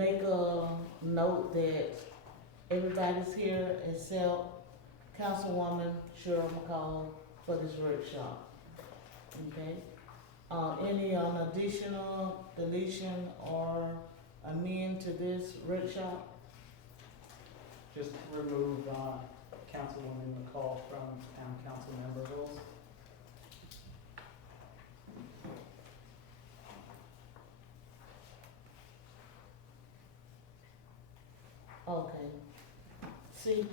make a note that everybody's here except Councilwoman Cheryl McCall for this workshop. Okay? Any additional deletion or amend to this workshop? Just remove Councilwoman McCall from town council member roles. Okay. See?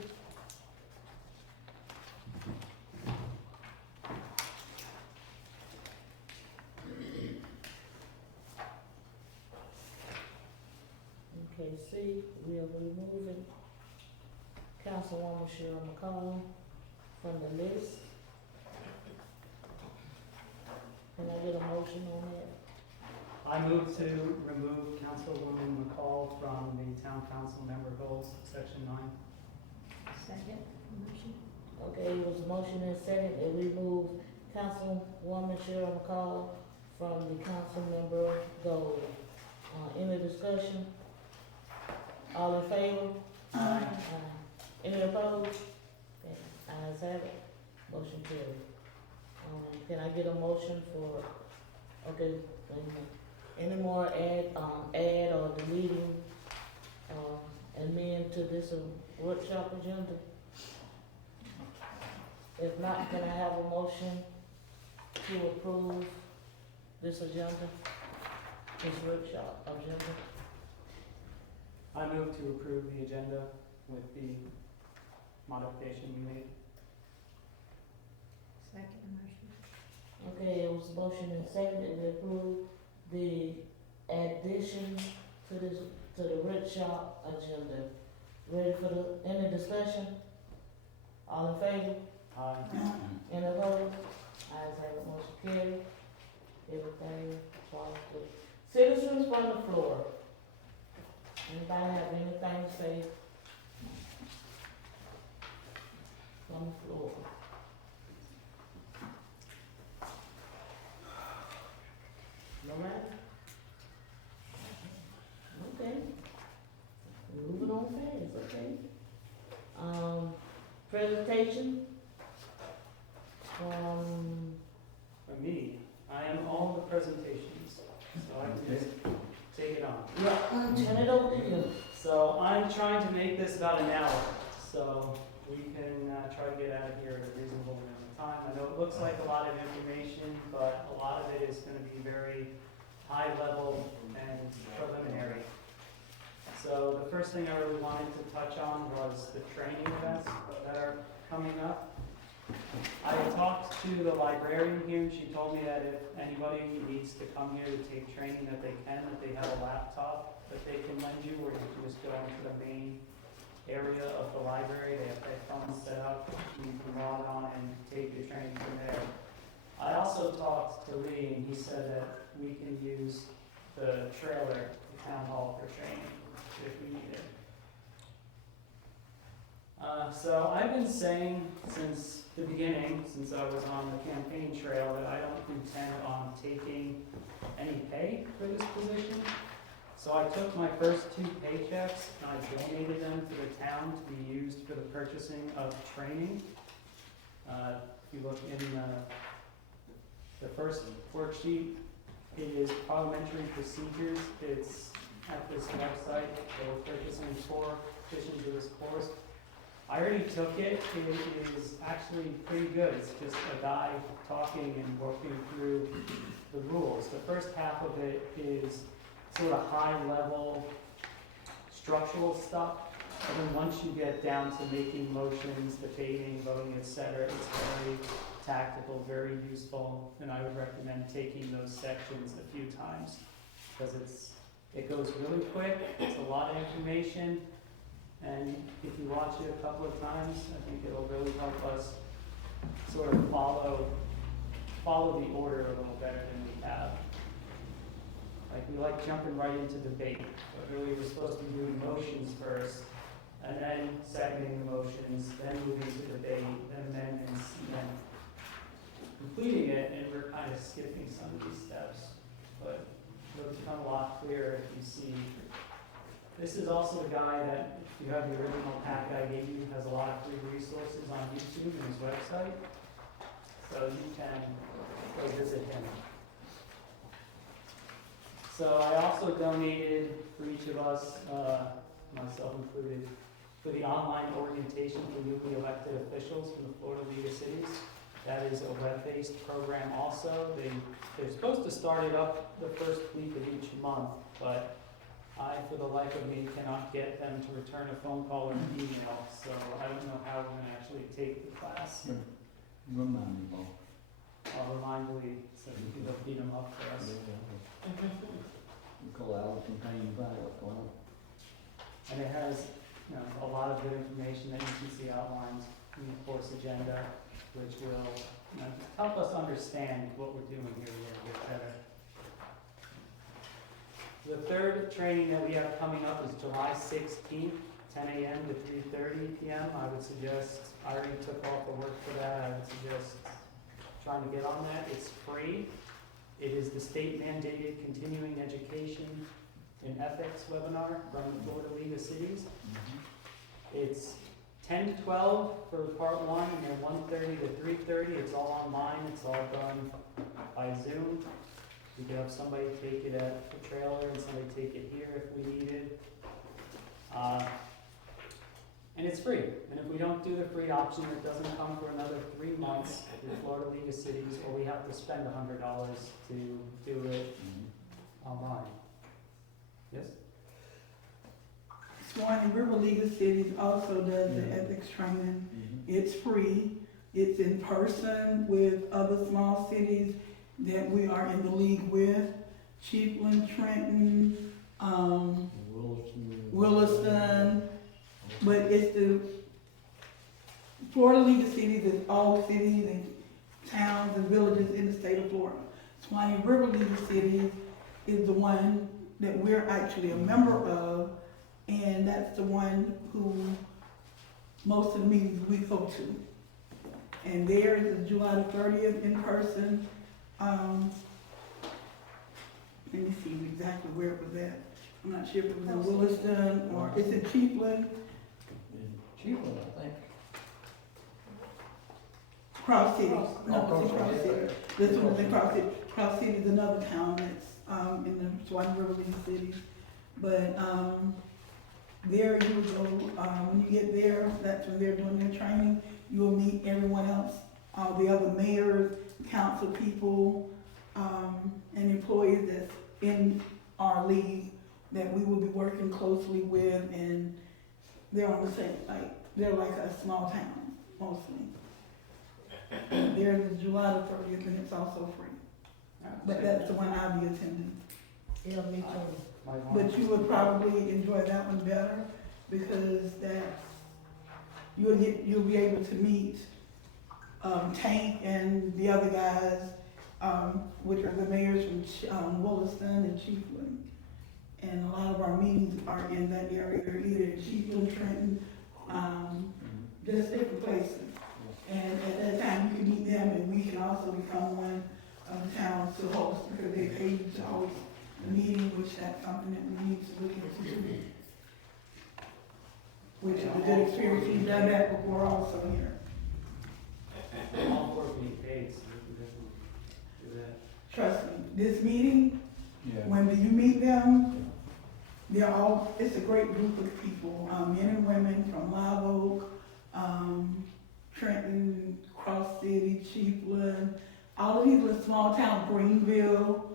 Okay, see, we are removing Councilwoman Cheryl McCall from the list. Can I get a motion on that? I move to remove Councilwoman McCall from the town council member roles, section 9. Second motion. Okay, it was a motion and second that we move Councilwoman Cheryl McCall from the council member goal. Any discussion? All in favor? Aye. Any opposed? Okay, ayes have it, motion carried. Can I get a motion for, okay, wait a minute. Any more add or deleting, amend to this workshop agenda? If not, can I have a motion to approve this agenda, this workshop agenda? I move to approve the agenda with the modification we made. Second motion. Okay, it was a motion and second that we approve the addition to this, to the workshop agenda. Ready for any discussion? All in favor? Aye. Any opposed? Ayes have it, motion carried. Everything falls through. Citizens from the floor. Anybody have anything to say? From the floor. No matter? Okay. Moving on fast, okay. Presentation. For me, I am all the presentations, so I can just take it on. Yeah, turn it over to you. So I'm trying to make this about an hour, so we can try to get out of here at a reasonable amount of time. I know it looks like a lot of information, but a lot of it is going to be very high level and preliminary. So the first thing I really wanted to touch on was the training events that are coming up. I talked to the librarian here, and she told me that if anybody needs to come here to take training, that they can, that they have a laptop that they can lend you, or you can just go into the main area of the library. They have headphones set up, you can log on and take your training from there. I also talked to Lee, and he said that we can use the trailer, the town hall, for training if we need it. So I've been saying since the beginning, since I was on the campaign trail, that I don't intend on taking any pay for this position. So I took my first 2 paychecks and I donated them to the town to be used for the purchasing of training. If you look in the first worksheet, it is parliamentary procedures. It's at this website. They were purchasing 4 petitions of this course. I already took it. It is actually pretty good. It's just a guy talking and working through the rules. The first half of it is sort of high-level structural stuff. And then once you get down to making motions, debating, voting, etc., it's very tactical, very useful, and I would recommend taking those sections a few times because it goes really quick. It's a lot of information. And if you watch it a couple of times, I think it'll really help us sort of follow the order a little better than we have. Like we like jumping right into debate, but really we're supposed to be doing motions first, and then seconding the motions, then moving to debate, then amendments, and then completing it, and we're kind of skipping some of these steps. But it'll become a lot clearer if you see This is also the guy that, if you have the original packet I gave you, has a lot of free resources on YouTube and his website. So you can go visit him. So I also donated for each of us, myself included, for the online orientation for newly elected officials from the Florida League of Cities. That is a web-based program also. They're supposed to start it up the first week of each month, but I, for the life of me, cannot get them to return a phone call or an email, so I don't know how we're gonna actually take the class. Remind me, Bob. I'll remind Lee, so he can go beat them up for us. You call out from Payne Valley, well. And it has, a lot of good information that you can see outlined in the course agenda, which will, help us understand what we're doing here a little bit better. The third training that we have coming up is July 16th, 10 a.m. to 3:30 p.m. I would suggest, I already took off the work for that, I would suggest trying to get on that. It's free. It is the state mandated continuing education in ethics webinar from the Florida League of Cities. It's 10 to 12 for part one, and then 1:30 to 3:30. It's all online. It's all done by Zoom. We could have somebody take it at the trailer and somebody take it here if we needed. And it's free. And if we don't do the free option, it doesn't come for another 3 months through Florida League of Cities, or we have to spend $100 to do it online. Yes? Swanee River League of Cities also does the ethics training. It's free. It's in person with other small cities that we are in the league with. Chiefland, Trenton, Williston. But it's the Florida League of Cities is all cities and towns and villages in the state of Florida. Swanee River League of Cities is the one that we're actually a member of, and that's the one who most of the meetings we go to. And theirs is July the 30th in person. Let me see exactly where it was at. I'm not sure if it was in Williston or it's in Chiefland. Chiefland, I think. Cross City. Oh, No, it's in Cross Cross City. City. This one is in Cross City. Cross City is another town that's in the Swanee River League of Cities. But there you would go, when you get there, that's when they're doing their training. You will meet everyone else, all the other mayors, council people, and employees that's in our league that we will be working closely with, and they're on the same, they're like a small town, mostly. Theirs is July the 30th, and it's also free. But that's the one I'll be attending. Yeah, me too. But you would probably enjoy that one better, because that's, you'll be able to meet, Tank and the other guys, which are the mayors from Williston and Chiefland. And a lot of our meetings are in that area, either in Chiefland, Trenton, just different places. And at that time, you can meet them, and we can also become one of the towns to host, because they pay you to host the meeting, which that's something that we need to look into. Which is a good experience, we've done that before also here. I'm all for being paid, so we can definitely do that. Trust me, this meeting, Yeah. when you meet them, they're all, it's a great group of people, men and women from Live Oak, Trenton, Cross City, Chiefland, all of these little small towns, Greenville,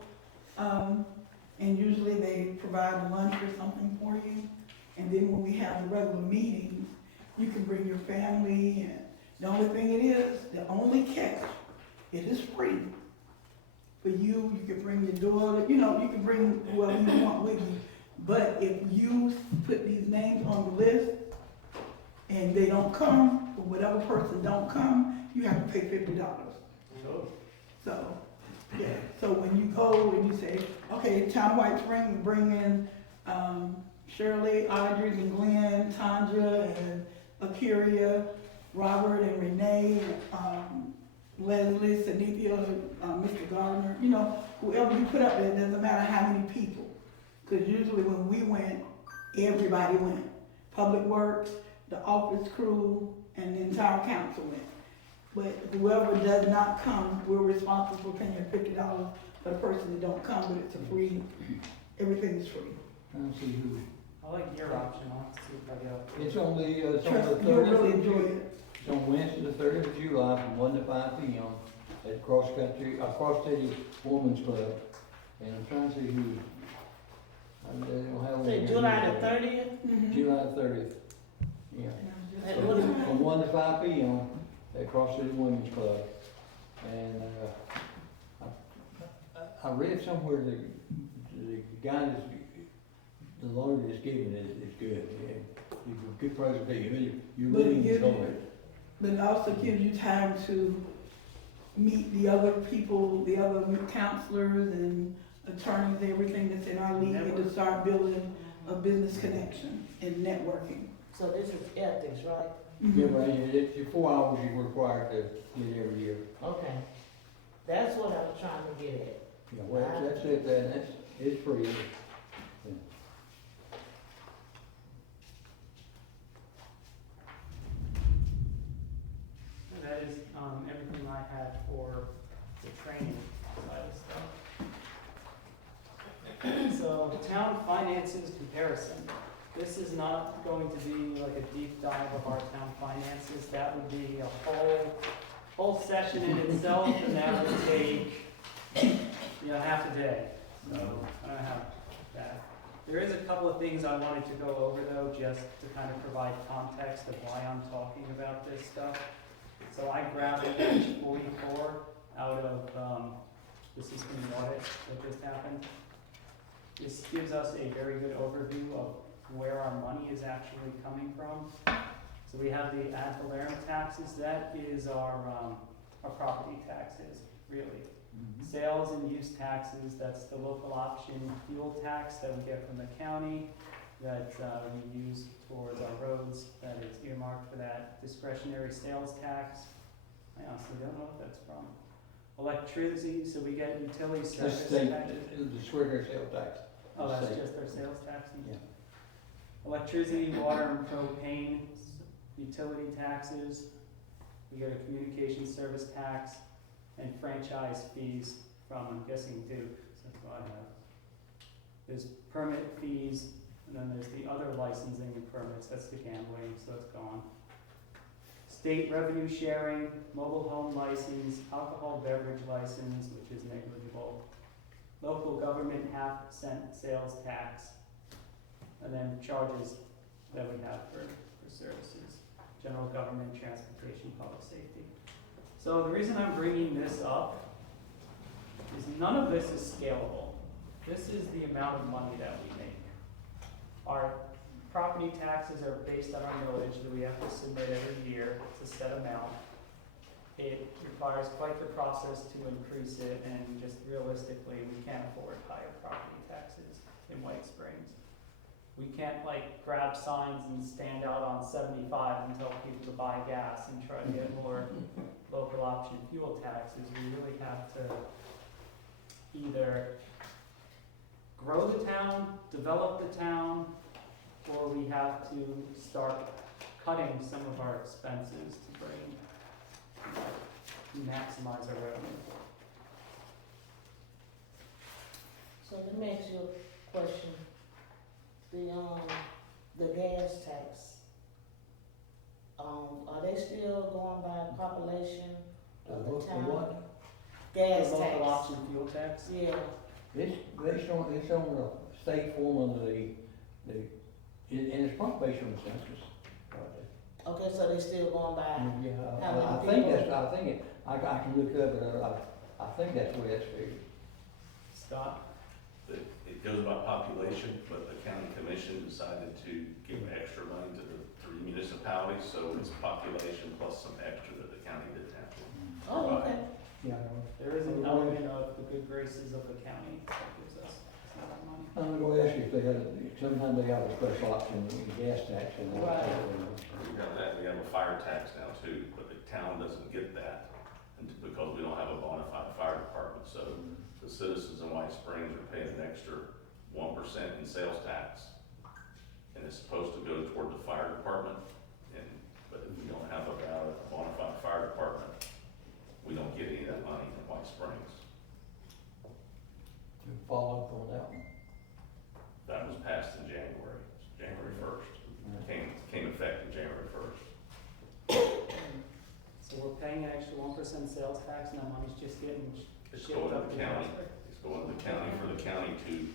and usually they provide a lunch or something for you. And then when we have the regular meetings, you can bring your family, and the only thing it is, the only catch, it is free. For you can bring your daughter, you can bring whoever you want with you. But if you put these names on the list and they don't come, or whatever person don't come, you have to pay $50. So, yeah, so when you go and you say, okay, Town of White Springs, bring in Shirley, Audrey, and Glenn, Tanja, and Akiria, Robert, and Renee, Leslie, Sanithia, Mr. Gardner, whoever you put up there, it doesn't matter how many people. Because usually when we went, everybody went. Public Works, the office crew, and the entire council went. But whoever does not come, we're responsible for paying $50 for the person that don't come, but it's a free, everything is free. Trying to see who, I like your option, I'll have to see if I go. it's on the Trust, you'll 30th really of enjoy June. it. It's on Wednesday, the 30th of July, from 1 to 5 p.m. at Cross City Women's Club. And I'm trying to see who, I don't have. Say July the 30th? Mhm. July the 30th, yeah. At what time? From 1 to 5 p.m. at Cross City Women's Club. And, I read somewhere that the guy the Lord is giving is good. Yeah. He's a good presentation. You're But really you- enjoying it. But it also gives you time to meet the other people, the other counselors and attorneys, everything that's in our league, and to start building a business connection and networking. So this is ethics, right? Yeah, right, it's your 4 hours you're required to get every year. Okay. That's what I was trying to get at. Yeah, well, that's it, then, it's free. And that is, everything I had for the training side of stuff. So, town finances comparison. This is not going to be like a deep dive of our town finances, that would be a whole session in itself, and that would take, half a day. So, I don't have that. There is a couple of things I wanted to go over though, just to kind of provide context of why I'm talking about this stuff. So I grabbed page 44 out of, this is from the audit that just happened. This gives us a very good overview of where our money is actually coming from. So we have the ad valorem taxes, that is our property taxes, really. Sales and use taxes, that's the local option fuel tax that we get from the county, that we use towards our roads, that is earmarked for that. Discretionary sales tax, I honestly don't know what that's from. Electricity, so we get utility That's service state, taxes. the sweater sales tax. Oh, that's State. just our sales tax? Yeah. Electricity, water, and propane, utility taxes, we get a communication service tax, and franchise fees from, I'm guessing Duke, so that's what I have. There's permit fees, and then there's the other licensing and permits, that's the gambling, so it's gone. State revenue sharing, mobile home license, alcohol beverage license, which is negligible. Local government half% sales tax, and then charges that we have for services. General government, transportation, public safety. So the reason I'm bringing this up is none of this is scalable. This is the amount of money that we make. Our property taxes are based on our millage that we have to submit every year. It's a set amount. It requires quite the process to increase it, and just realistically, we can't afford higher property taxes in White Springs. We can't like grab signs and stand out on 75 and tell people to buy gas and try to get more local option fuel taxes. We really have to either grow the town, develop the town, or we have to start cutting some of our expenses to maximize our revenue. So let me ask you a question. The gas tax, are they still going by population of the town? What? Gas The tax. local option fuel tax? Yeah, It's on the state form of and it's probably based on the census. okay, so they still going by, Yeah, How many I think people? that's, I can look up, but I think that's the way it's figured. Scott? It goes by population, but the county commission decided to give extra money to the 3 municipalities, so it's population plus some extra that the county didn't have to. oh, okay. Yeah. There is an element of the good graces of the county that gives us some of that money. I'm gonna ask you if they had, sometimes they have a special option in gas tax and all that. We have that, we have a fire tax now too, but the town doesn't get that because we don't have a bona fide fire department, so the citizens in White Springs are paying an extra 1% in sales tax sales tax, and that money's just getting It's shipped going to up the to county. Jasper. It's going to the county for the county to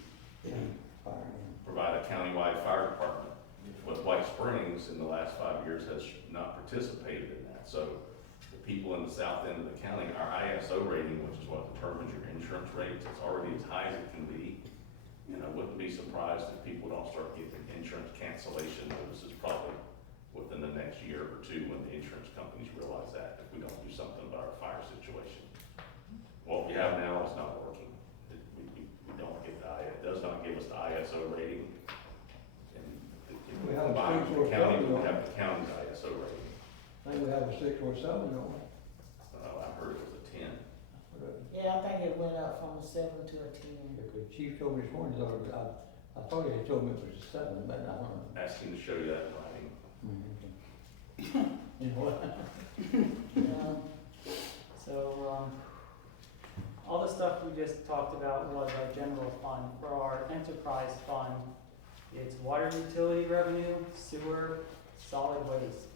Fire him. provide a countywide fire department. But White Springs in the last 5 years has not participated in that. So the people in the south end of the county, our ISO rating, which is what determines your insurance rates, it's already as high as it can be. And I wouldn't be surprised if people don't start getting insurance cancellation notices probably within the next year or two when the insurance companies realize that, if we don't do something about our fire situation. What we have now is not working. We don't get it does not give us the ISO rating. And We have a combined with the 647 county, we though. have the county's ISO rating. I think we have a 6 or 7, don't we? I heard it was a 10. Yeah, I think it went up from a 7 to a 10. Because Chief told me this morning, I thought he had told me it was a 7, but I don't know. Ask him to show you that in writing. You know what? So, all the stuff we just talked about was our general fund. For our enterprise fund, it's water utility revenue, sewer, solid waste.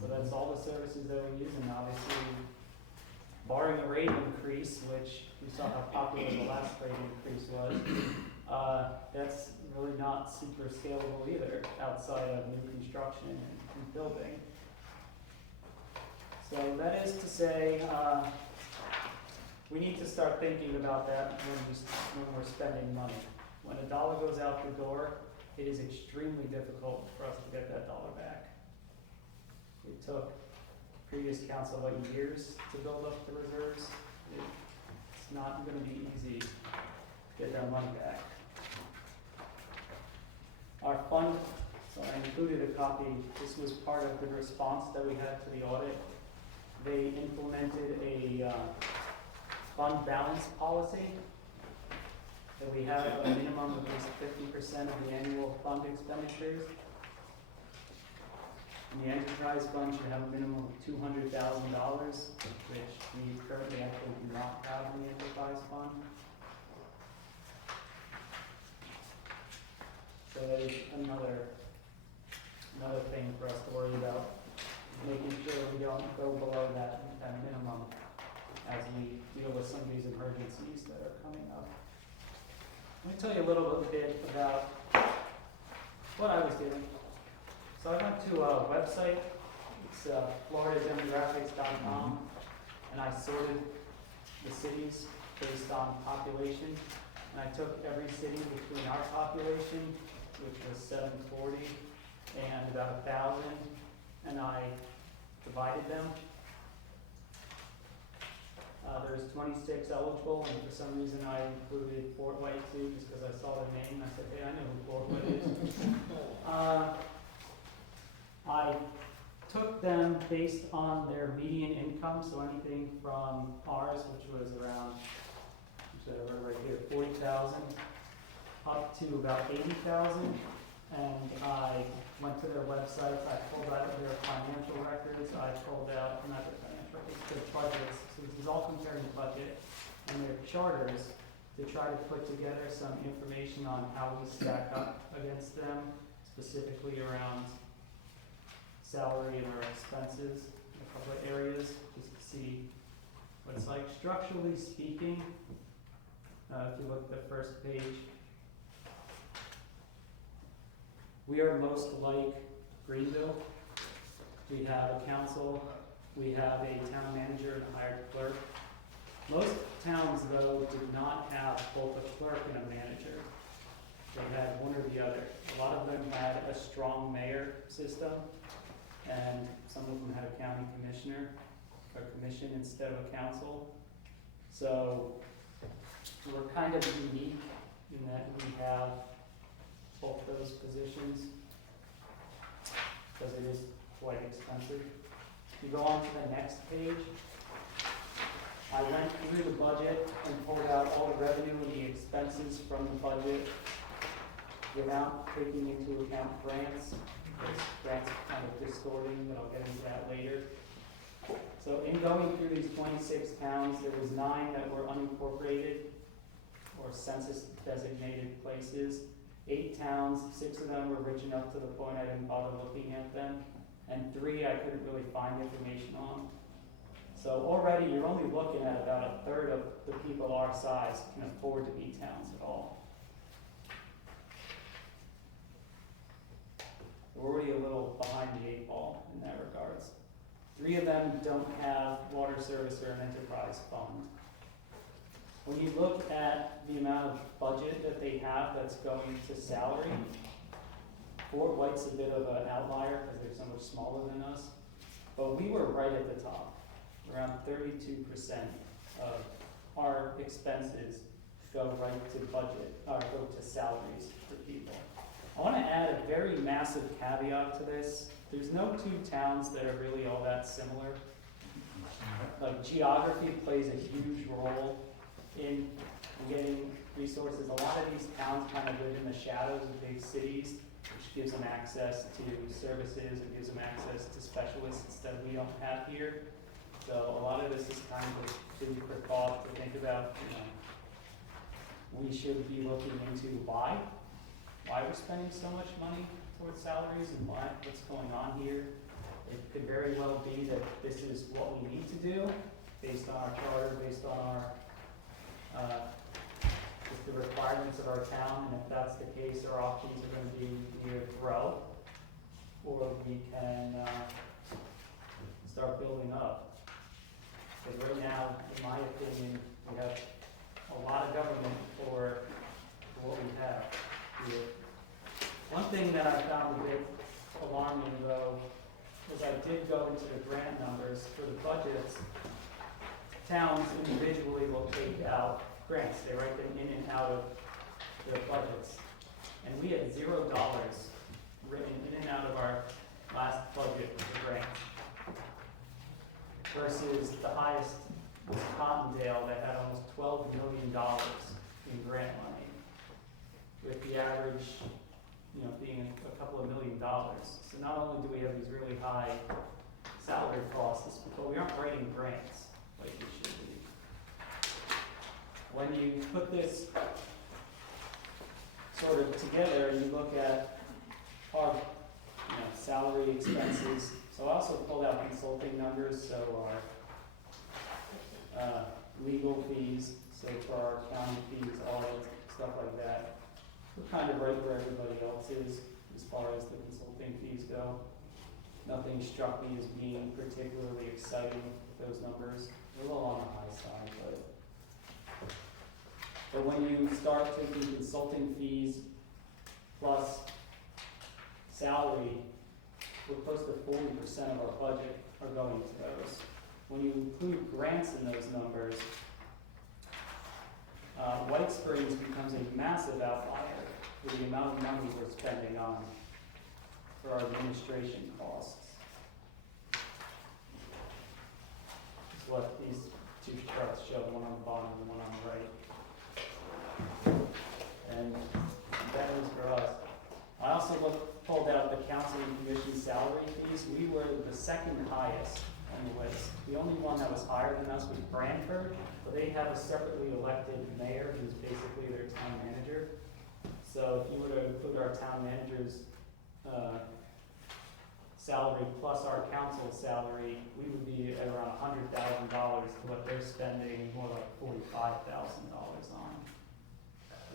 So that's all the services that we use, and obviously, barring a rate increase, which we saw how popular the last rate increase was, that's really not super scalable either, outside of new construction and building. So that is to say, we need to start thinking about that when we're spending money. When a dollar goes out the door, it is extremely difficult for us to get that dollar back. It took previous council like years to build up the reserves. It's not gonna be easy to get that money back. Our fund, so I included a copy, this was part of the response that we had to the audit. They implemented a fund balance policy that we have a minimum of at least 50% of the annual fund expenditures. And the enterprise fund should have a minimum of $200,000, which we currently actually do not have in the enterprise fund. So that is another thing for us to worry about, making sure we don't go below that minimum as we deal with some of these emergencies that are coming up. Let me tell you a little bit about what I was doing. So I went to a website, it's floridademographics.com, and I sorted the cities based on population. And I took every city between our population, which was 740, and about 1,000, and I divided them. There's 26 eligible, and for some reason I included Fort White too, just because I saw the name, and I said, hey, I know who Fort White is. I took them based on their median income, so anything from ours, which was around, right here, 40,000, up to about 80,000, and I went to their websites, I pulled out their financial records, I pulled out, not their financial records, their budgets, so this is all comparing the budget, and their charters, to try to put together some information on how we stack up against them, specifically around salary and our expenses in a couple of areas, just to see what it's like. Structurally speaking, if you look at the first page, we are most like Greenville. We have a council, we have a town manager and a hired clerk. Most towns, though, did not have both a clerk and a manager. They had one or the other. A lot of them had a strong mayor system, and some of them had a county commissioner or commission instead of a council. So we're kind of unique in that we have both those positions because it is quite expensive. If you go on to the next page, I went through the budget and pulled out all the revenue and the expenses from the budget without taking into account grants. Because grants are kind of distorting, but I'll get into that later. So in going through these 26 towns, there was 9 that were unincorporated or census designated places. 8 towns, 6 of them were rich enough to the point I didn't bother looking at them, and 3 I couldn't really find information on. So already you're only looking at about a third of the people our size can afford to be towns at all. We're already a little behind the 8 ball in that regards. 3 of them don't have water service or an enterprise fund. When you look at the amount of budget that they have that's going to salary, Fort White's a bit of an outlier because they're so much smaller than us, but we were right at the top. Around 32% of our expenses go right to budget, or go to salaries for people. I want to add a very massive caveat to this. There's no 2 towns that are really all that similar. Like geography plays a huge role in getting resources. A lot of these towns kind of live in the shadows of big cities, which gives them access to services and gives them access to specialists that we don't have here. So a lot of this is kind of food for thought to think about. We should be looking into why we're spending so much money towards salaries and what's going on here. It could very well be that this is what we need to do based on our charter, based on our just the requirements of our town, and if that's the case, our options are going to be either grow or we can start building up. Because right now, in my opinion, we have a lot of government for what we have here. One thing that I found a bit alarming though, was I did go into the grant numbers for the budgets. Towns individually will take out grants, they write them in and out of their budgets. And we had $0 written in and out of our last budget for grants. Versus the highest was Cottondale that had almost $12 million in grant money. With the average, being a couple of $1 million. So not only do we have these really high salary costs, but we aren't writing grants like we should be. When you put this sort of together and you look at our salary expenses, so I also pulled out consulting numbers, so our legal fees, so for our county fees, audits, stuff like that. We're kind of right where everybody else is as far as the consulting fees go. Nothing struck me as being particularly exciting with those numbers. They're a little on the high side, but when you start taking consulting fees plus salary, we're close to 40% of our budget are going to those. When you include grants in those numbers, White Springs becomes a massive outlier for the amount of money we're spending on for our administration costs. It's what these 2 charts show, one on the bottom and one on the right. And that is for us. I also pulled out the council and commission salary fees. We were the 2nd highest on the list. The only one that was higher than us was Branford, but they have a separately elected mayor who's basically their town manager. So if you were to include our town manager's salary plus our council salary, we would be at around $100,000 to what they're spending more like $45,000 on.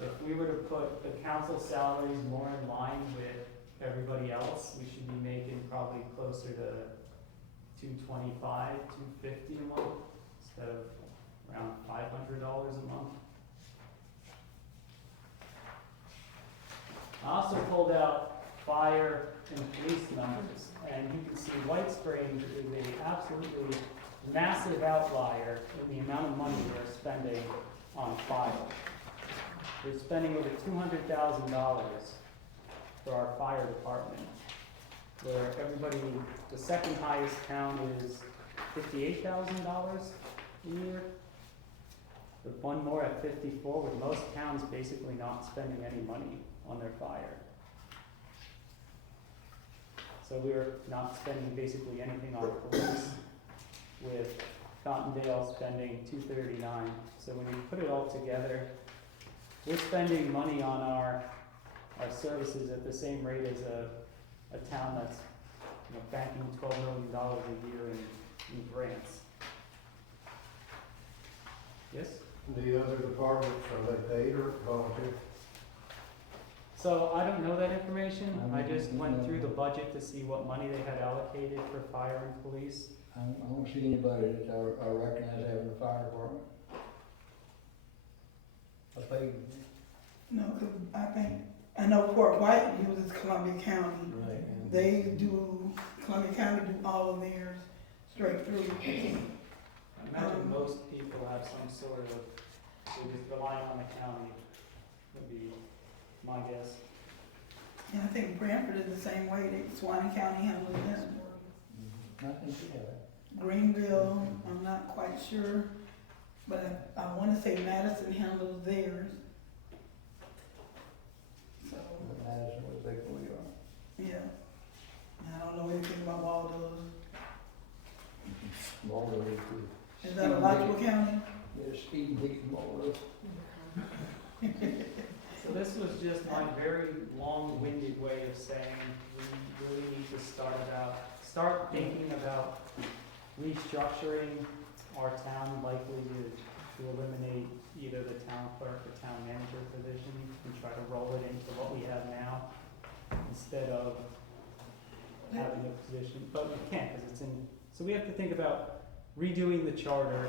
If we were to put the council salaries more in line with everybody else, we should be making probably closer to $225, $250 a month instead of around $500 a month. I also pulled out fire and police numbers, and you can see White Springs is an absolutely massive outlier in the amount of money they're spending on fire. We're spending over $200,000 for our fire department, where the 2nd highest town is $58,000 a year. The one more at 54, with most towns basically not spending any money on their fire. So we're not spending basically anything on police, with Cottondale spending $239. So when you put it all together, we're spending money on our services at the same rate as a town that's banking $12 million a year in grants. Yes? The other departments, are they paid or volunteer? So I don't know that information. I just went Mm-hmm. through the budget to see what money they had allocated for fire and police. I don't see anybody that I recognize having a fire department. I think, No, cause I know Fort White uses Columbia County. right, and Columbia County do all of theirs straight through. I imagine most people have some sort of, they're just relying on the county, would be my guess. And I think Branford is the same way, Swanee County handles them. I think we have it. Greenville, I'm not quite sure, but I wanna say Madison handles theirs. So, Madison was big where we are. yeah. I don't know anything about Waldo's. Waldo is too. Is that Alachua County? There's Steve Hicks from Waldo. So this was just my very long-winded way of saying we really need to start thinking about restructuring our town, likely to eliminate either the town clerk or town manager position and try to roll it into what we have now instead of having a position, but we can't because it's in, so we have to think about redoing the charter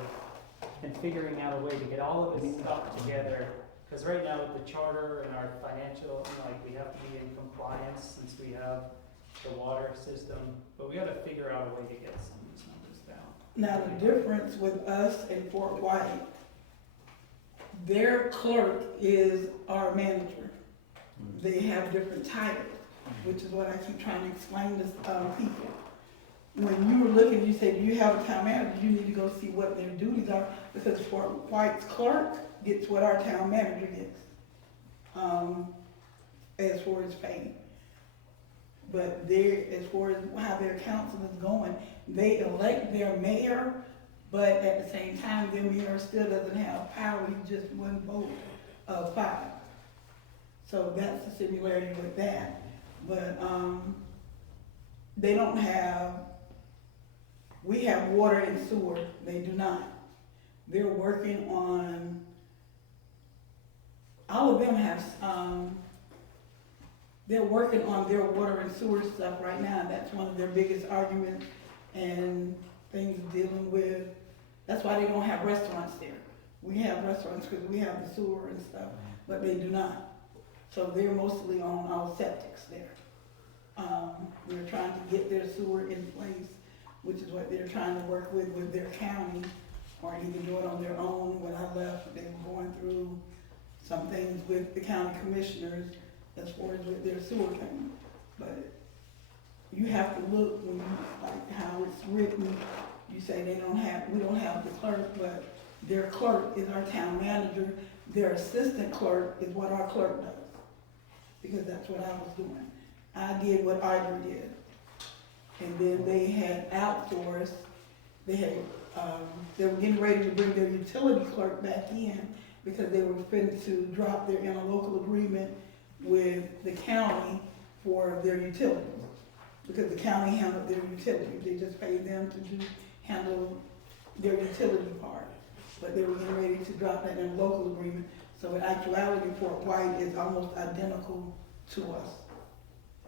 and figuring out a way to get all of this stuff together. Because right now with the charter and our financial, like we have to be in compliance since we have the water system, but we gotta figure out a way to get some of these numbers down. Now, the difference with us and Fort White, their clerk is our manager. They have different titles, which is what I keep trying to explain to people. When you were looking, you said, you have a town manager, you need to go see what their duties are, because Fort White's clerk gets what our town manager gets, as far as pay. But as far as how their council is going, they elect their mayor, but at the same time, their mayor still doesn't have power, he's just one vote of 5. So that's the similarity with that. But, they don't have, we have water and sewer, they do not. They're working on, all of them have, they're working on their water and sewer stuff right now. That's one of their biggest arguments and things dealing with, that's why they don't have restaurants there. We have restaurants because we have the sewer and stuff, but they do not. So they're mostly on our septics there. They're trying to get their sewer in place, which is what they're trying to work with their county, or either do it on their own. When I left, they were going through some things with the county commissioners as far as with their sewer company. But you have to look when you, like how it's written, you say we don't have the clerk, but their clerk is our town manager. Their assistant clerk is what our clerk does, because that's what I was doing. I did what Audrey did. And then they had outsourced, they were getting ready to bring their utility clerk back in because they were fin to drop their interlocal agreement with the county for their utilities. Because the county handled their utilities, they just paid them to handle their utility part. But they were getting ready to drop that interlocal agreement. So in actuality, Fort White is almost identical to us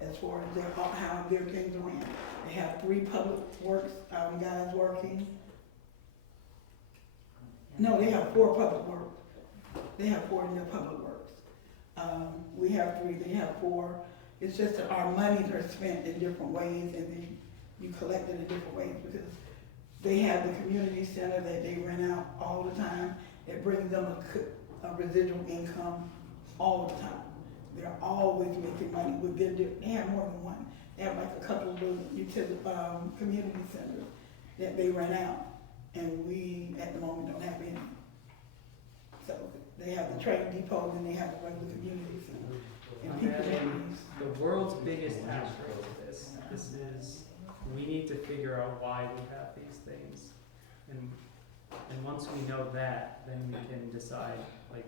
as far as how their things are ran. They have 3 public works guys working. No, they have 4 public works. They have 4 in their public works. We have 3, they have 4. It's just that our monies are spent in different ways, and you collect it in different ways, because they have the community center that they rent out all the time. It brings them a residual income all the time. They're always making money with they have more than one. They have like a couple of little community centers that they rent out, and we at the moment don't have any. So they have the train depot, and they have the regular community center. And people Imagine the world's biggest aspect of this. This is, we need to figure out why we have these things. And once we know that, then we can decide, like,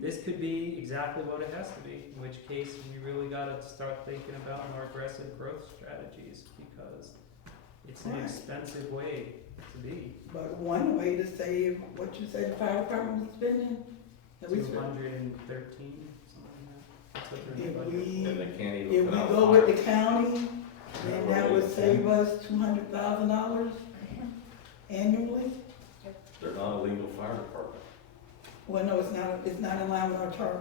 this could be exactly what it has to be, in which case we really gotta start thinking about more aggressive growth strategies, because It's an Right. expensive way to be. But one way to save what you say the fire department was spending, that we spent. 213, something like that. That's what they're If budgeting. And we, they can't even if put we out go with fires. the county, then that would save us $200,000 annually. They're not a legal fire department. Well, no, it's not in line with our charter,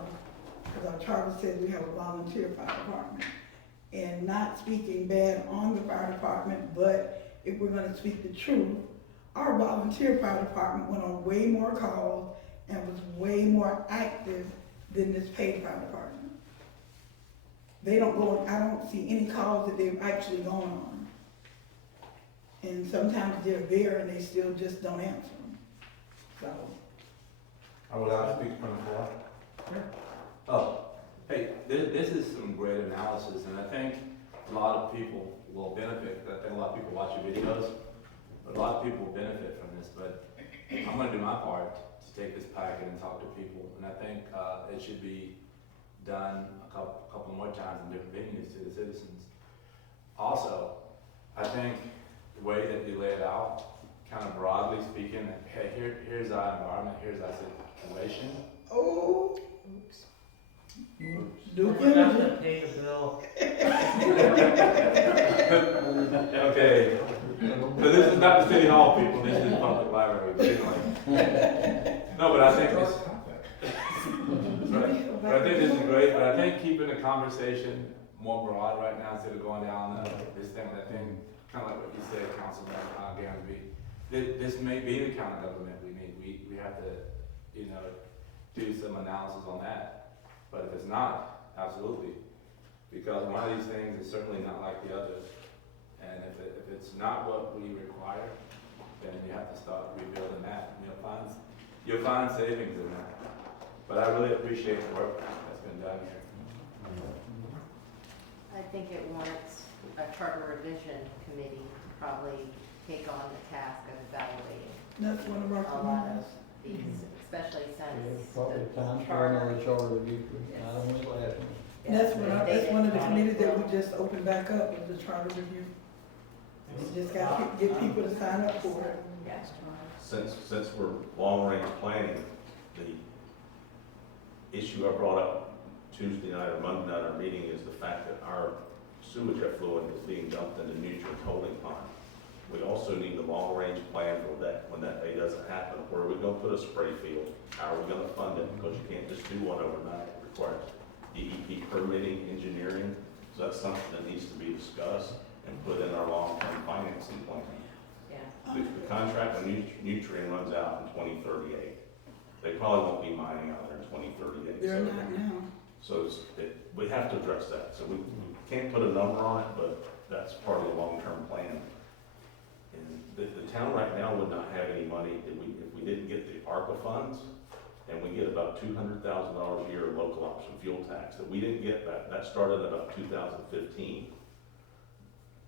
because our charter says we have a volunteer fire department. And not speaking bad on the fire department, but if we're gonna speak the truth, our volunteer fire department went on way more calls and was way more active than this paid fire department. They don't go, I don't see any calls that they've actually gone on. And sometimes they're there and they still just don't answer them. So, I would like to speak from the floor. Sure. Oh, hey, this is some great analysis, and I think a lot of people will benefit. I think a lot of people watch your videos, but a lot of people benefit from this. But I'm gonna do my part to take this packet and talk to people, and I think it should be done a couple more times in different venues to the citizens. Also, I think the way that you lay it out, kind of broadly speaking, hey, here's our environment, here's our situation. oh, Oops. Duke I forgot Energy. to pay the bill. Okay, so this is not the city hall, people, this is the public library, but anyway. No, but I think this, that's right. But I think this is great, but I think keeping the conversation more broad right now instead of going down this thing, I think, kind of like what you said, Councilman Gamsby, this may be the kind of government we need. We have to, you know, do some analysis on that. But if it's not, absolutely. Because one of these things is certainly not like the others. And if it's not what we require, then you have to start rebuilding that. And you'll find savings in that. But I really appreciate the work that's been done here. I think it warrants a charter revision committee to probably take on the task of evaluating That's one of our a lot of committees. these, especially Yeah, since probably the time for charter. another charter review, I don't want to last one. That's one of the Dated committees that we 2012. just opened back up, is the charter review. We just got to get people to sign up for it. Yes. Since we're long-range planning, the issue I brought up Tuesday night or Monday night, our meeting, is the fact that our sewage effluent is being dumped into nutrient holding pond. We also need the long-range plan for that, when that day doesn't happen. Where are we gonna put a spray field? How are we gonna fund it? Because you can't just do one overnight. It requires DEP permitting, engineering. So that's something that needs to be discussed and put in our long-term financing plan. Yeah. The contract with Nutrien runs out in 2038. They probably won't be mining out there in 2038. They're so- not now. So we have to address that. So we can't put a number on it, but that's part of the long-term plan. And the town right now would not have any money if we didn't get the ARPA funds, and we get about $200,000 a year of local option fuel tax. That we didn't get that started in about 2015.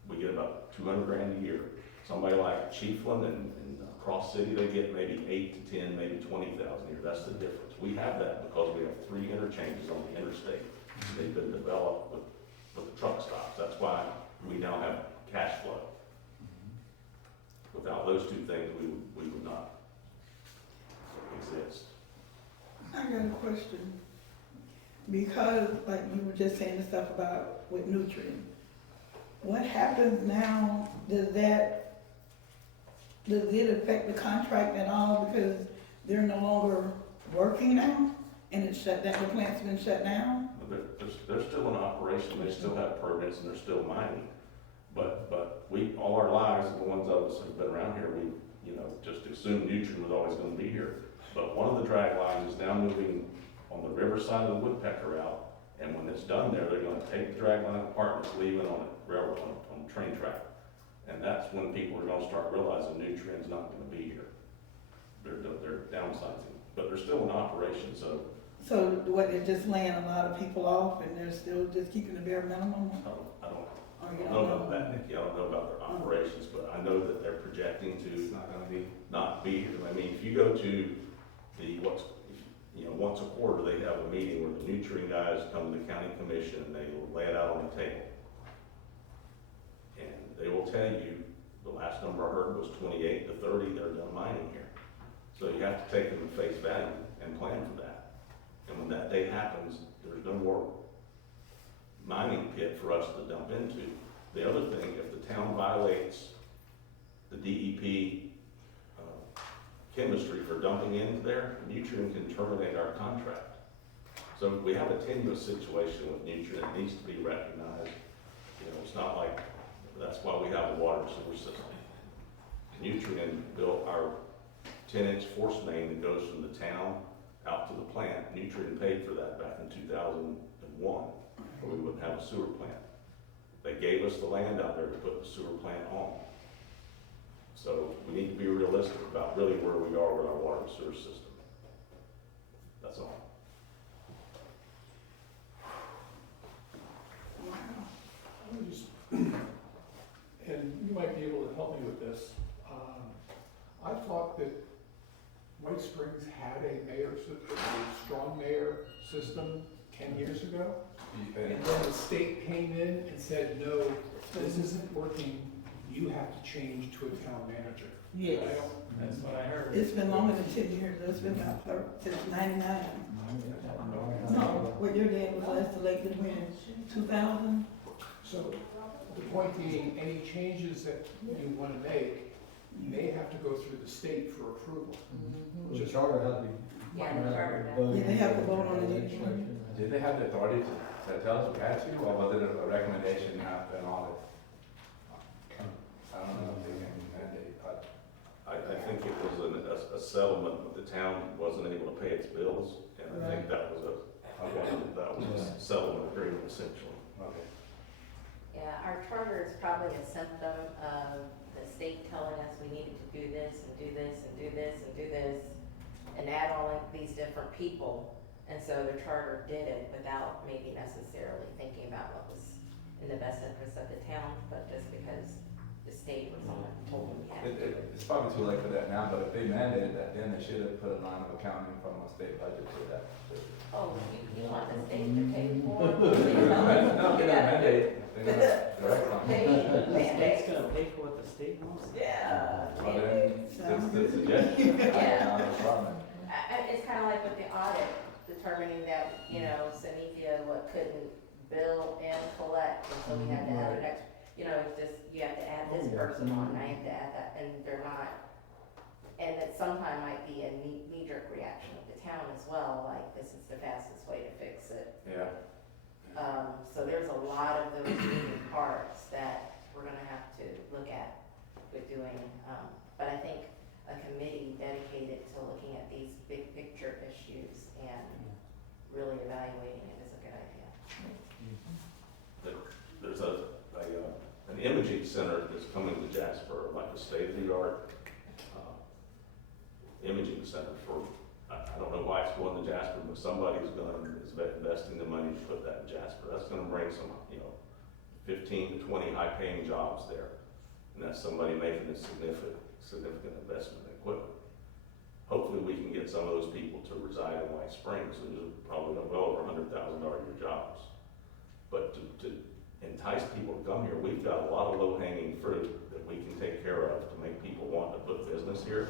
We get about 200 grand a year. Somebody like Chiefland and Cross City, they get maybe 8 to 10, maybe 20,000 a year. That's the difference. We have that because we have 3 interchanges on the interstate. They've been developed with the truck stops. That's why we now have cash flow. Without those two things, we would not exist. I got a question. Because, like you were just saying the stuff about with nutrient, what happens now, does it affect the contract at all because they're no longer working now? And it's shut down, the plant's been shut down? But they're still in operation, they still have permits and they're still mining. But we, all our lives, the ones of us who've been around here, we, just assumed Nutrien was always gonna be here. But one of the drag lines is now moving on the riverside of the Woodpecker route. And when it's done there, they're gonna take the drag line apart and it's leaving on a railroad, on a train track. And that's when people are gonna start realizing Nutrien's not gonna be here. They're downsizing, but they're still in operation, so So what, they're just laying a lot of people off and they're still just keeping the bare minimum? I don't Or I you don't know about that, Nikki, I don't know about their operations, but I know that they're projecting It's to not gonna be. not be here. I mean, if you go to once a quarter, they have a meeting where the Nutrien guys come to the county commission and they will lay it out on the table. And they will tell you The last number I heard was 28 to 30, they're done mining here. So you have to take them at face value and plan for that. And when that day happens, there's no more mining pit for us to dump into. The other thing, if the town violates the DEP chemistry for dumping into there, Nutrien can terminate our contract. So we have a tenuous situation with Nutrien. It needs to be recognized. You know, it's not like, that's why we have a water and sewer system. Nutrien built our 10-inch force main that goes from the town out to the plant. Nutrien paid for that back in 2001, or we wouldn't have a sewer plant. They gave us the land out there to put the sewer plant on. So we need to be realistic about really where we are with our water and sewer system. That's all. And you might be able to help me with this. I thought that White Springs had a strong mayor system 10 years ago. And then the state came in and said, no, this isn't working, you have to change to a town manager. Yes. That's what I heard. It's been longer than 10 years, it's been about since 99. No, what your dad was last elected when, 2000? So the point being, any changes that you want to make, they have to go through the state for approval. The charter has to be. Yeah, the charter does. voted Yeah, they have to vote on it in anyway. legislation. Did they have the authority to tell us we had to, or was it a recommendation after an audit? I don't know if they can mandate, but. I think it was a settlement, but the town wasn't able to pay its bills, and I think that was a settlement agreement essentially. Okay. Yeah, our charter is probably a symptom of the state telling us we needed to do this and do this and do this and do this and add all of these different people. And so the charter did it without maybe necessarily thinking about what was in the best interest of the town, but just because the state was on it, told them we had to do it. It's probably too late for that now, but if they mandated that, then they should have put a line of accounting from a state budget to that. Oh, you want the state to pay for it? No, they're gonna mandate, they're gonna direct on They- it. The state's gonna pay for what the state wants. Yeah. Well, then, it's the suggestion. Yeah. It's kind of like with the audit, determining that, you know, Sanithia couldn't bill and collect, and so we had to add an extra, you know, it's just, you have to add this person on, and I have to add that, and they're not. And that sometimes might be a knee-jerk reaction of the town as well, like, this is the fastest way to fix it. Yeah. So there's a lot of those moving parts that we're gonna have to look at with doing, but I think a committee dedicated to looking at these big picture issues and really evaluating it is a good idea. There's an imaging center that's coming to Jasper, like a state-of-the-art imaging center for, I don't know why it's going to Jasper, but somebody's investing the money to put that in Jasper. That's gonna bring some, 15 to 20 high-paying jobs there. And that's somebody making a significant investment in equipment. Hopefully we can get some of those people to reside in White Springs, which is probably well over $100,000 a year jobs. But to entice people to come here, we've got a lot of low-hanging fruit that we can take care of to make people want to put business here.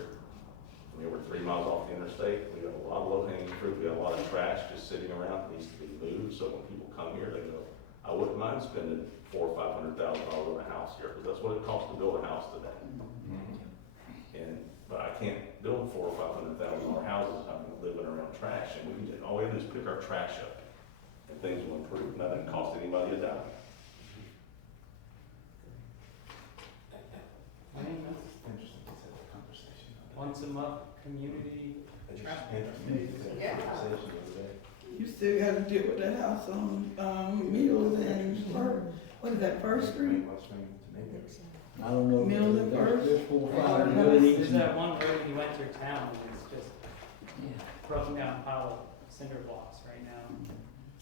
I mean, we're 3 miles off the interstate, we got a lot of low-hanging fruit, we got a lot of trash just sitting around that needs to be moved, so when people come here, they go, I wouldn't mind spending $400,000 or $500,000 on a house here, because that's what it costs to build a house today. But I can't build $400,000 or $500,000 houses, I'm living around trash, and all we have to do is pick our trash up, and things will improve, and that doesn't cost anybody a dime. I mean, that's Interesting, it's a conversation. once a month community. You still gotta deal with that house on, Mills and what is that, First Street? I don't know. Mills and First? There's 4 or 5 buildings. There's that one road you enter town, and it's just broken down pile of cinder blocks right now.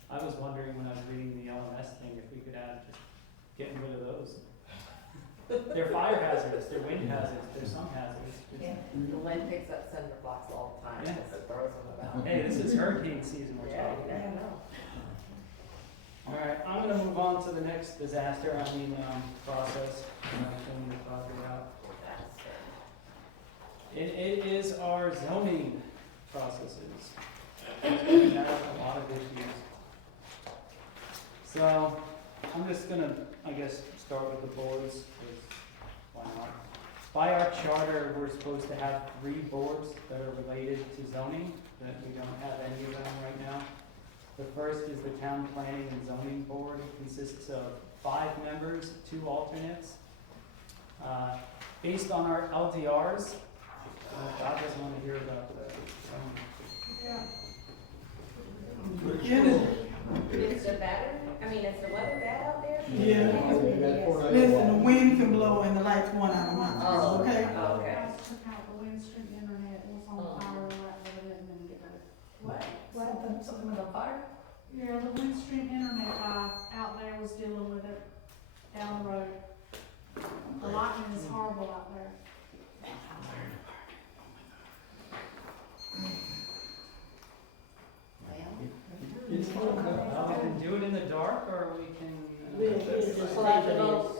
I was wondering when I was reading the LMS thing, if we could add just getting rid of those. They're fire hazards, they're wind hazards, they're some hazards. Yeah, the wind picks up cinder blocks all the time, Yeah. because it throws them about. Hey, this is hurricane season we're Yeah, talking you about. never know. Alright, I'm gonna move on to the next disaster, process, cleaning the property out. And it is our zoning processes. We have a lot of issues. So, I'm just gonna, I guess, start with the boards, 'cause why not? By our charter, we're supposed to have 3 boards that are related to zoning, that we don't have any of them right now. The first is the Town Planning and Zoning Board. It consists of 5 members, 2 alternates. Based on our LDRs, God doesn't want to hear about that. Is the weather bad out there? Yeah. Listen, the wind can blow and the lights going out of my house, Oh, okay? Oh, okay. Took out the Windstream internet, was on fire, and then get rid of. What? Something with a fire? Yeah, the Windstream internet guy out there was dealing with it down the road. The lightning is horrible out there. We can do it in the dark, or we can. We'll just slide it off.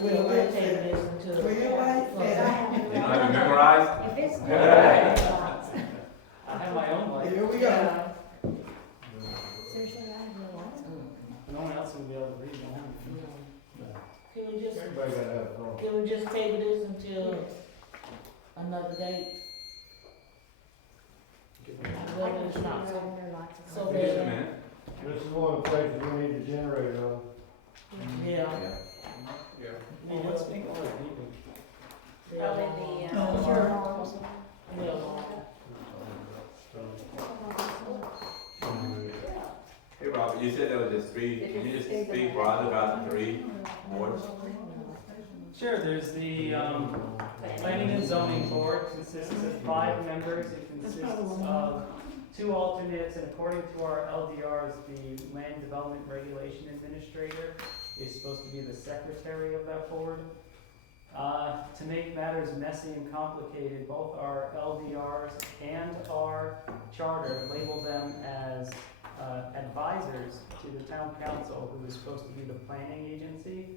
We'll table this until. Will you like that? You don't have it memorized? If it's. I have my own light. Here we go. Seriously, I have no lights on. No one else will be able to read it. Can we just, Everybody gotta have a phone. can we just table this until another date? Well, it's not, so Just a that, minute. This is one of the places we need the generator on. yeah. Well, let's make all the people. Probably the, No, sir. Hey Robert, you said there was just 3, can you just speak broadly about the 3 boards? Sure, there's the, Planning and Zoning Board, consists of 5 members. It consists of 2 alternates, and according to our LDRs, the Land Development Regulation Administrator is supposed to be the secretary of that board. To make matters messy and complicated, both our LDRs and our charter label them as advisors to the town council, who is supposed to be the planning agency.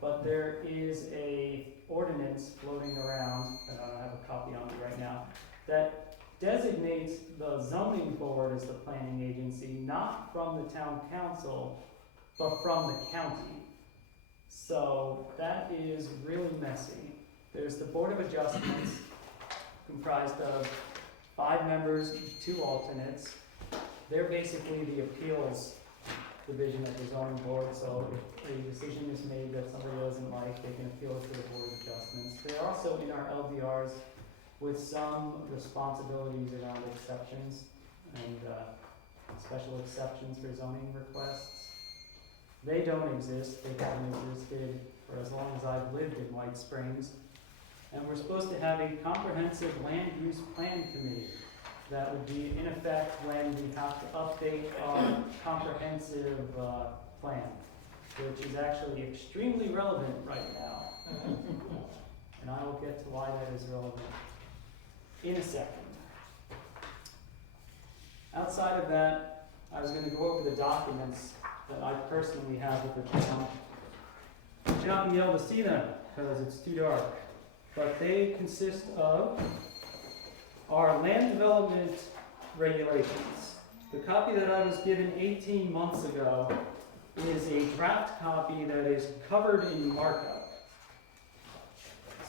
But there is a ordinance floating around, and I don't have a copy on me right now, that designates the zoning board as the planning agency, not from the town council, but from the county. So that is really messy. There's the Board of Adjustments, comprised of 5 members, 2 alternates. They're basically the appeals division of the zoning board, so if a decision is made that somebody doesn't like, they can appeal it to the Board of Adjustments. They're also in our LDRs with some responsibilities around exceptions and special exceptions for zoning requests. They don't exist, they haven't existed for as long as I've lived in White Springs. And we're supposed to have a comprehensive land use plan committee that would be in effect when we have to update our comprehensive plan, which is actually extremely relevant right now. And I will get to why that is relevant in a second. Outside of that, I was going to go over the documents that I personally have with the town. You're not going to be able to see them because it's too dark, but they consist of our land development regulations. The copy that I was given 18 months ago is a draft copy that is covered in markup.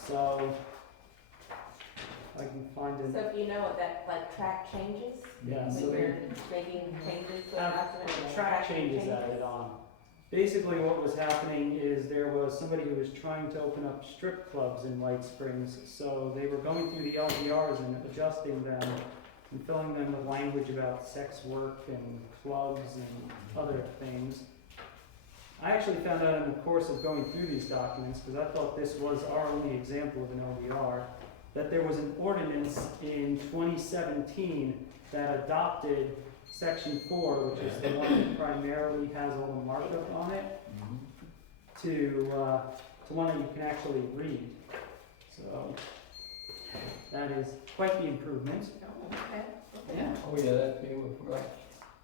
So, I can find it. So if you know what that, like, track changes? Yeah, so When they you're making changes to a have document? and track changes added on. Basically what was happening is there was somebody who was trying to open up strip clubs in White Springs, so they were going through the LDRs and adjusting them and filling them with language about sex work and clubs and other things. I actually found out in the course of going through these documents, because I thought this was our only example of an LDR, that there was an ordinance in 2017 that adopted Section 4, which is the one that primarily has all the markup on it, to one that you can actually read. So that is quite the improvement. Okay. Yeah. Oh, yeah, that's me with, right.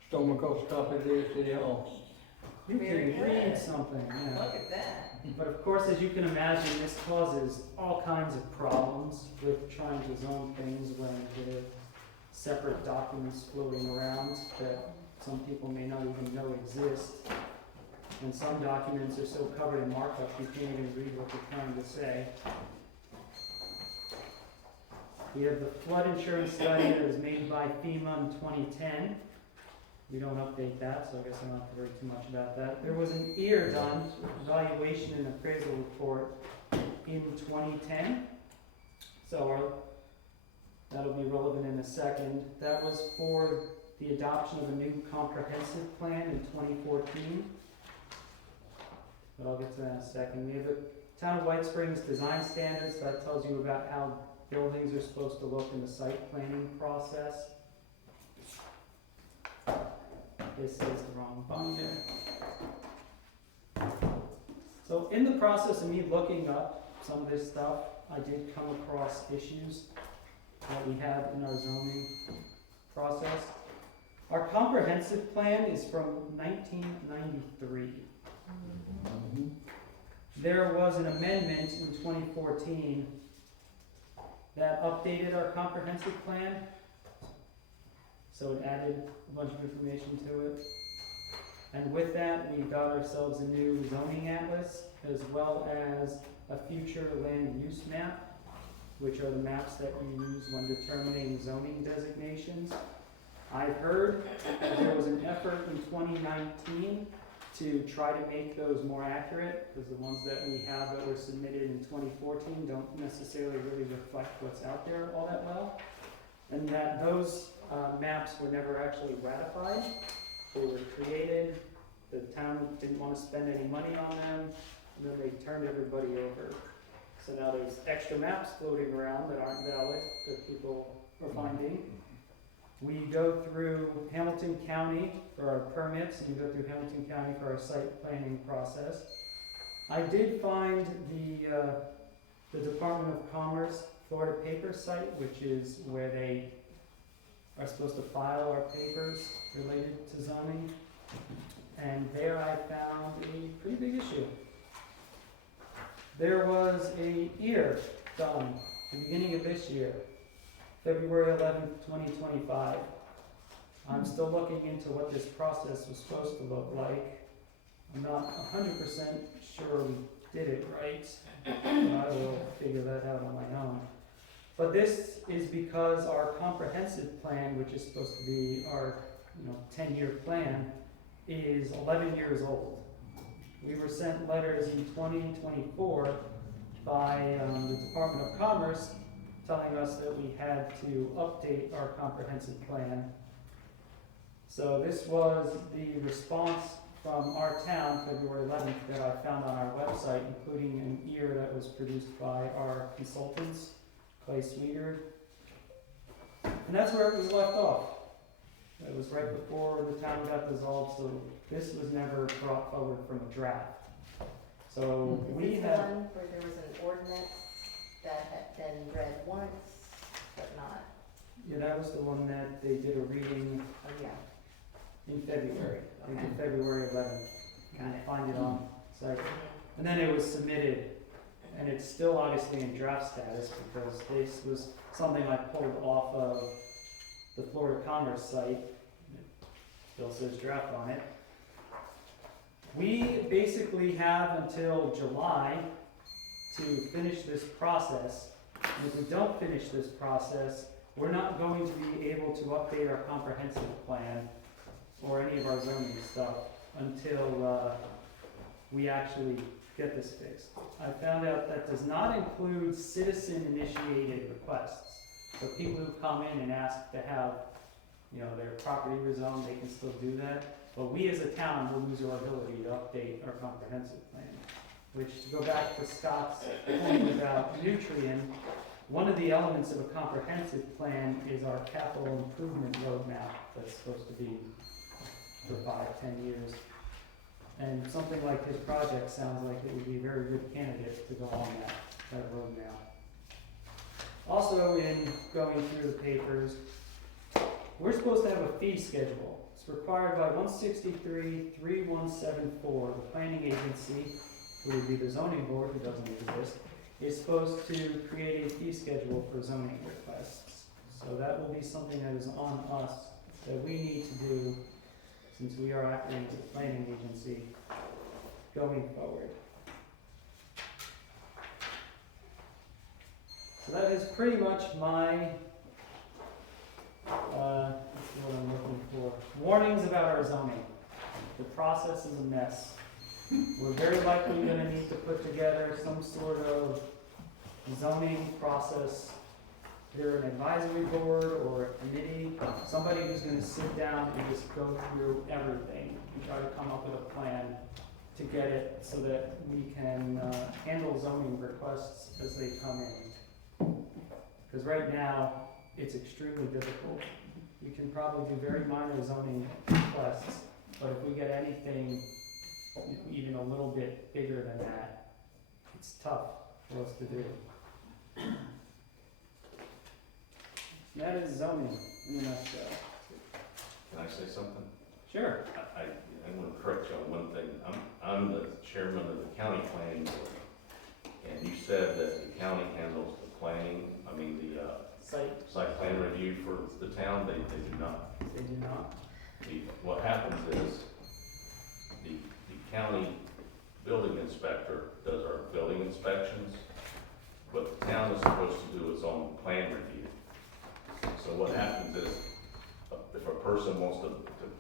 Stumble across a copy of this, City Hall. You Very can read good. something, yeah. Look at that. But of course, as you can imagine, this causes all kinds of problems with trying to zone things when there are separate documents floating around that some people may not even know exist. And some documents are so covered in markup, you can't even read what they're trying to say. We have the flood insurance study that was made by FEMA in 2010. We don't update that, so I guess I don't have to worry too much about that. There was an EAR done, evaluation and appraisal report, in 2010. So that'll be relevant in a second. That was for the adoption of a new comprehensive plan in 2014. But I'll get to that in a second. We have the Town of White Springs design standards. That tells you about how buildings are supposed to look in the site planning process. This is the wrong binder. So in the process of me looking up some of this stuff, I did come across issues that we have in our zoning process. Our comprehensive plan is from 1993. There was an amendment in 2014 that updated our comprehensive plan. So it added a bunch of information to it. And with that, we got ourselves a new zoning atlas, as well as a future land use map, which are the maps that we use when determining zoning designations. I've heard that there was an effort in 2019 to try to make those more accurate, because the ones that we have that were submitted in 2014 don't necessarily really reflect what's out there all that well. And that those maps were never actually ratified. They were created, the town didn't want to spend any money on them, and then they turned everybody over. So now there's extra maps floating around that aren't valid, that people are finding. We go through Hamilton County for our permits, and we go through Hamilton County for our site planning process. I did find the Department of Commerce Florida paper site, which is where they are supposed to file our papers related to zoning. And there I found a pretty big issue. There was a EAR done at the beginning of this year, February 11th, 2025. I'm still looking into what this process was supposed to look like. I'm not 100% sure we did it right. I will figure that out on my own. But this is because our comprehensive plan, which is supposed to be our 10-year plan, is 11 years old. We were sent letters in 2024 by the Department of Commerce telling us that we had to update our comprehensive plan. So this was the response from our town, February 11th, that I found on our website, including an EAR that was produced by our consultants, Clay Sweeter. And that's where it was left off. It was right before the town got dissolved, so this was never brought forward from a draft. So Is we this the had, one where there was an ordinance that had been read once, but not, yeah, that was the one that they did a reading oh yeah, in February, I think Okay. February 11th. You can find it on site. And then it was submitted, and it's still obviously in draft status because this was something I pulled off of the Florida Commerce site. It still says draft on it. We basically have until July to finish this process. And if we don't finish this process, we're not going to be able to update our comprehensive plan or any of our zoning stuff until we actually get this fixed. I found out that does not include citizen-initiated requests. So people who come in and ask to have, their property rezoned, they can still do that. But we as a town will lose our ability to update our comprehensive plan. Which, to go back to Scott's point about nutrient, one of the elements of a comprehensive plan is our capital improvement roadmap that's supposed to be for 5-10 years. And something like this project sounds like it would be a very good candidate to go on that roadmap. Also, in going through the papers, we're supposed to have a fee schedule. It's required by 163.3174, the planning agency, who would be the zoning board, who doesn't exist, is supposed to create a fee schedule for zoning requests. So that will be something that is on us, that we need to do, since we are acting as a planning agency going forward. So that is pretty much my, let's see what I'm looking for. Warnings about our zoning. The process is a mess. We're very likely gonna need to put together some sort of zoning process, either an advisory board or a committee, somebody who's gonna sit down and just go through everything and try to come up with a plan to get it so that we can handle zoning requests as they come in. Because right now, it's extremely difficult. We can probably do very minor zoning requests, but if we get anything even a little bit bigger than that, it's tough for us to do. That is zoning in a nutshell. Can I say something? Sure. I want to correct you on one thing. I'm the chairman of the county planning board, and you said that the county handles the planning, the site plan review for the town. They do not. They do not. What happens is, the county building inspector does our building inspections, but the town is supposed to do its own plan review. So what happens is, if a person wants to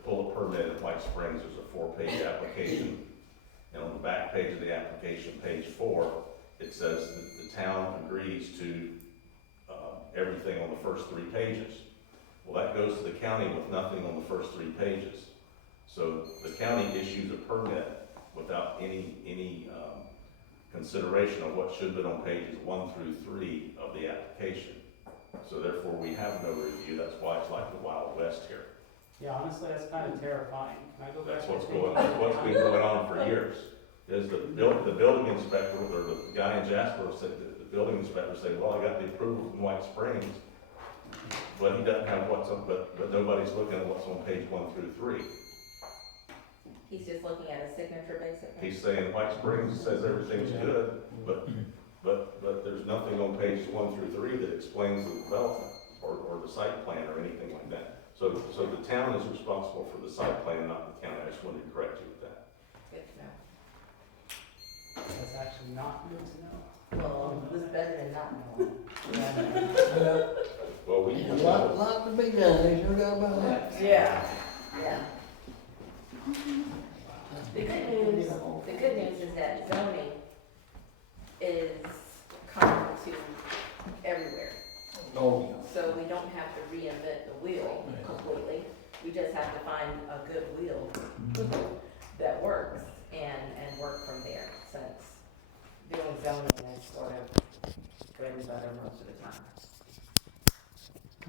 pull a permit at White Springs, there's a 4-page application, and on the back page of the application, page 4, it says that the town agrees to everything on the first 3 pages. Well, that goes to the county with nothing on the first 3 pages. So the county issues a permit without any consideration of what should have been on pages 1 through 3 of the application. So therefore, we have no review. That's why it's like the Wild West here. Yeah, honestly, that's kind of terrifying. Can I go back? That's what's been going on for years. Is the building inspector, or the guy in Jasper said, the building inspector said, well, I got the approval from White Springs, but he doesn't have what's on, but nobody's looking at what's on page 1 through 3. He's just looking at a signature basically. He's saying White Springs says everything's good, but there's nothing on pages 1 through 3 that explains the development or the site plan or anything like that. So the town is responsible for the site plan, not the county. I just wanted to correct you with that. Good to know. That's actually not good to know. Well, it was better than not knowing. Well, we A lot to be done, there's no doubt about that. Yeah. The good news is that zoning is common to everywhere. Oh, So we don't have to reinvent the wheel completely. We just have to find a good wheel that works and work from there, since doing zoning is sort of bread and butter most of the time.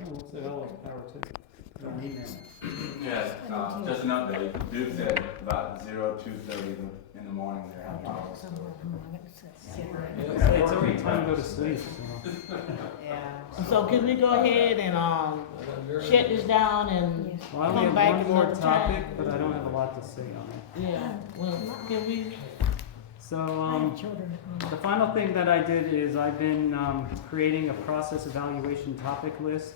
Oh, we'll say all the power to it. Don't need that. Yes, just an update. Duke said about 02:30 in the morning they're having power. It's already time to go to sleep, so. Yeah. So can we go ahead and, shut this down and, Well, I only Come back have one more another topic, time. but I don't have a lot to say on it. yeah, well, can we, So, the final thing that I did is I've been creating a process evaluation topic list.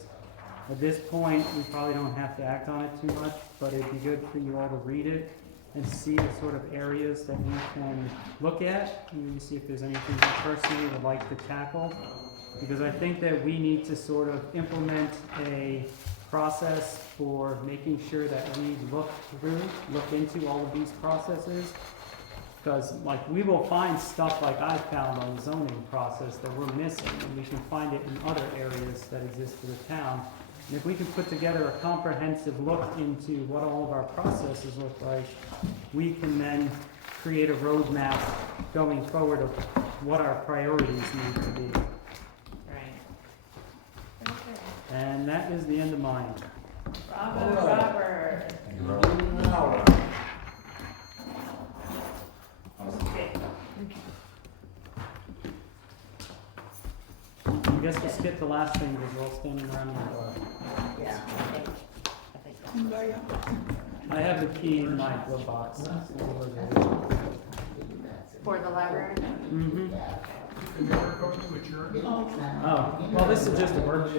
At this point, we probably don't have to act on it too much, but it'd be good for you all to read it and see the sort of areas that we can look at, and see if there's anything you personally would like to tackle. Because I think that we need to sort of implement a process for making sure that we look into all of these processes. Because we will find stuff like I found on the zoning process that we're missing, and we can find it in other areas that exist in the town. And if we can put together a comprehensive look into what all of our processes look like, we can then create a roadmap going forward of what our priorities need to be. Right. And that is the end of mine. Robert. An hour. I guess we'll skip the last thing because we're all standing around in the door. Yeah, I think that's. Yeah. I have the key in my glove box. For the library? Mm-hmm. And you're going to adjourn? Oh, well, this is just a workshop.